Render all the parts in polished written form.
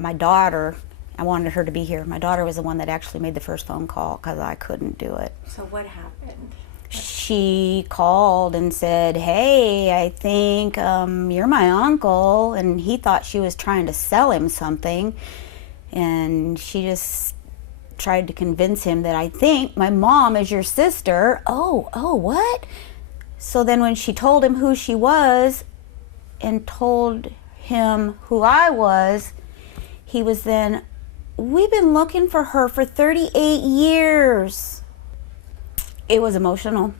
my daughter, I wanted her to be here. My daughter was the one that actually made the first phone call because I couldn't do it. So what happened? She called and said, hey, I think you're my uncle. And he thought she was trying to sell him something. And she just tried to convince him that I think my mom is your sister. Oh, what? So then when she told him who she was and told him who I was, he was then, we've been looking for her for 38 years. It was emotional,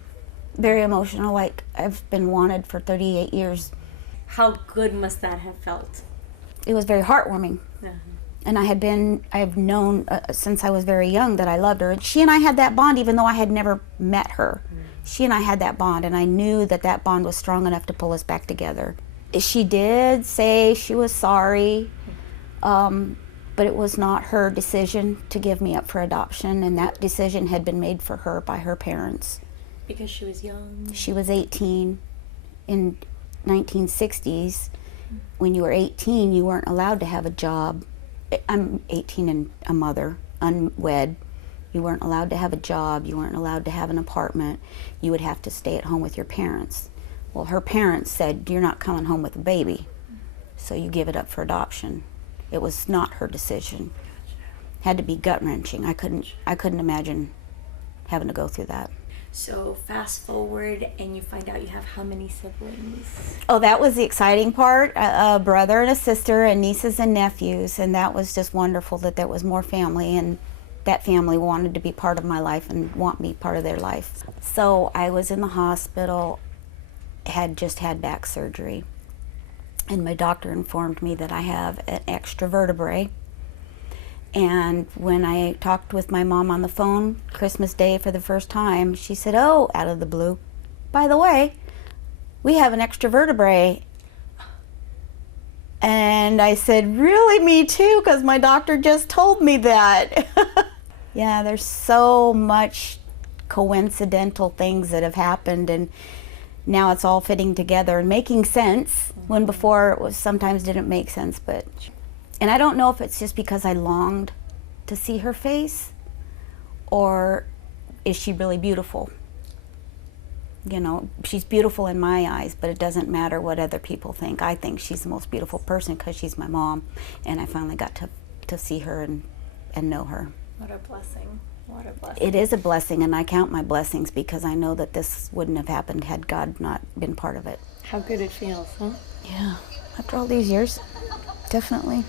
very emotional, like I've been wanted for 38 years. How good must that have felt? It was very heartwarming. Uh-huh. And I've known since I was very young that I loved her. She and I had that bond even though I had never met her. She and I had that bond, and I knew that that bond was strong enough to pull us back together. She did say she was sorry, but it was not her decision to give me up for adoption, and that decision had been made for her by her parents. Because she was young? She was 18 in 1960s. When you were 18, you weren't allowed to have a job. I'm 18 and a mother, unwed. You weren't allowed to have a job. You weren't allowed to have an apartment. You would have to stay at home with your parents. Well, her parents said, you're not coming home with a baby, so you give it up for adoption. It was not her decision. Had to be gut-wrenching. I couldn't imagine having to go through that. So fast forward and you find out you have how many siblings? Oh, that was the exciting part. A brother and a sister and nieces and nephews, and that was just wonderful that there was more family, and that family wanted to be part of my life and want me part of their life. So I was in the hospital, had just had back surgery, and my doctor informed me that I have an extra vertebrae. And when I talked with my mom on the phone Christmas Day for the first time, she said, oh, out of the blue, by the way, we have an extra vertebrae. And I said, really, me too, because my doctor just told me that. Yeah, there's so much coincidental things that have happened, and now it's all fitting together and making sense when before it was sometimes didn't make sense. But and I don't know if it's just because I longed to see her face, or is she really beautiful? You know, she's beautiful in my eyes, but it doesn't matter what other people think. I think she's the most beautiful person because she's my mom, and I finally got to see her and know her. What a blessing. What a blessing. It is a blessing, and I count my blessings because I know that this wouldn't have happened had God not been part of it. How good it feels, huh? Yeah, after all these years, definitely.